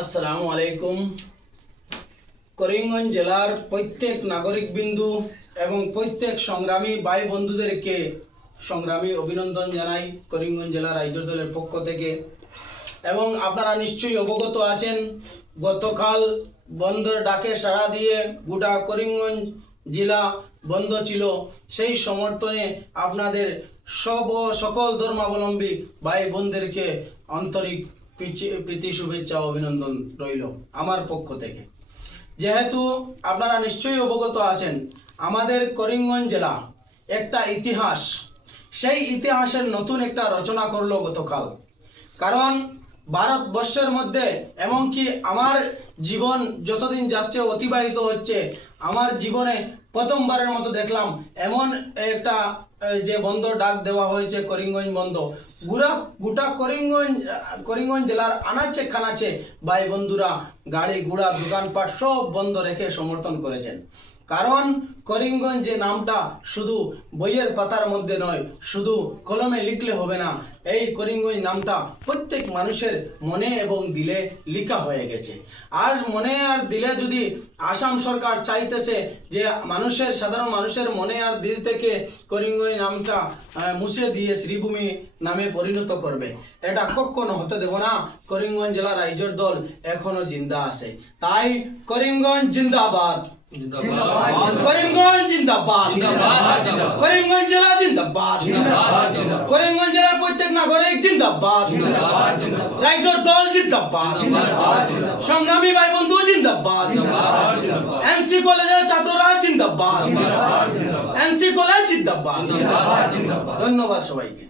আসসালামু আলাইকুম। করিমগঞ্জ জেলার প্রত্যেক নাগরিক বিন্দু এবং প্রত্যেক সংগ্রামী ভাই বন্ধুদেরকে সংগ্রামী অভিনন্দন জানাই করিমগঞ্জ জেলা রাজ্য দলের পক্ষ থেকে। এবং আপনারা নিশ্চয়ই অবগত আছেন, গতকাল বন্ধের ডাকে সাড়া দিয়ে গোটা করিমগঞ্জ জেলা বন্ধ ছিল। সেই সমর্থনে আপনাদের সব সকল ধর্মাবলম্বী ভাই বোনদেরকে আন্তরিক প্রীতি- শুভেচ্ছা অভিনন্দন রইল আমার পক্ষ থেকে। যেহেতু আপনারা নিশ্চয়ই অবগত আছেন, আমাদের করিমগঞ্জ জেলা একটা ইতিহাস। সেই ইতিহাসের নতুন একটা রচনা করল গতকাল। কারণ ভারতবর্ষের মধ্যে, এমনকি আমার জীবন যতদিন যাচ্ছে অতিবাহিত হচ্ছে, আমার জীবনে প্রথমবারের মতো দেখলাম এমন একটা যে বন্ধ ডাক দেওয়া হয়েছে করিমগঞ্জ বন্ধ। গুড়া, গোটা করিমগঞ্জ করিমগঞ্জ জেলার আনাচে খানাচে ভাই বন্ধুরা গাড়ি, ঘোড়া, দোকানপাট সব বন্ধ রেখে সমর্থন করেছেন। কারণ করিমগঞ্জ যে নামটা শুধু বইয়ের পাতার মধ্যে নয়, শুধু কলমে লিখলে হবে না, এই করিমগঞ্জ নামটা প্রত্যেক মানুষের মনে এবং দিলে লিখা হয়ে গেছে। আর মনে আর দিলে যদি আসাম সরকার চাইতেছে যে মানুষের, সাধারণ মানুষের মনে আর দিল থেকে করিমগঞ্জ নামটা মুছে দিয়ে শ্রীভূমি নামে পরিণত করবে। এটা কখনো হতে দেব না। করিমগঞ্জ জেলা রাইজর দল এখনও জিন্দা আছে। তাই করিমগঞ্জ জিন্দাবাদ। করিমগঞ্জ জিন্দাবাদ। করিমগঞ্জ জেলা জিন্দাবাদ। করিমগঞ্জ জেলার প্রত্যেক নাগরিক জিন্দাবাদ। রাইজর দল জিন্দাবাদ। সংগ্রামী ভাই বন্ধু জিন্দাবাদ এনসি কলেজের ছাত্ররা জিন্দাবাদ। এনসি কলেজ জিন্দাবাদ। ধন্যবাদ সবাইকে।